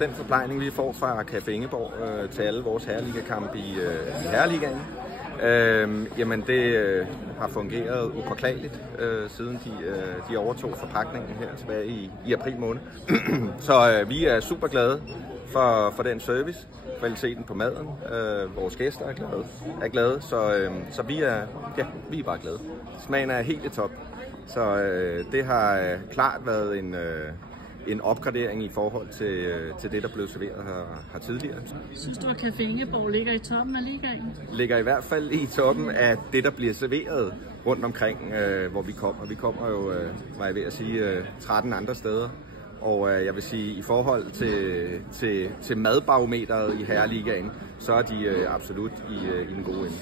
Den forplejning, vi får fra Café Ingeborg til alle vores herreligakampe i herreligaen, jamen det har fungeret upåklageligt, siden de overtog forpakningen her tilbage i april måned. Så vi er super glade for den service, kvaliteten på maden, vores gæster er glade, så vi er bare glade. Smagen er helt i top, så det har klart været en opgradering i forhold til det, der blev serveret her tidligere. Synes du, at Café Ingeborg ligger i toppen af ligaen? Ligger i hvert fald i toppen af det, der bliver serveret rundt omkring, hvor vi kommer. Vi kommer jo, var jeg ved at sige, 13 andre steder. Og jeg vil sige, i forhold til madbarometeret i herreligaen, så er de absolut i den gode ende.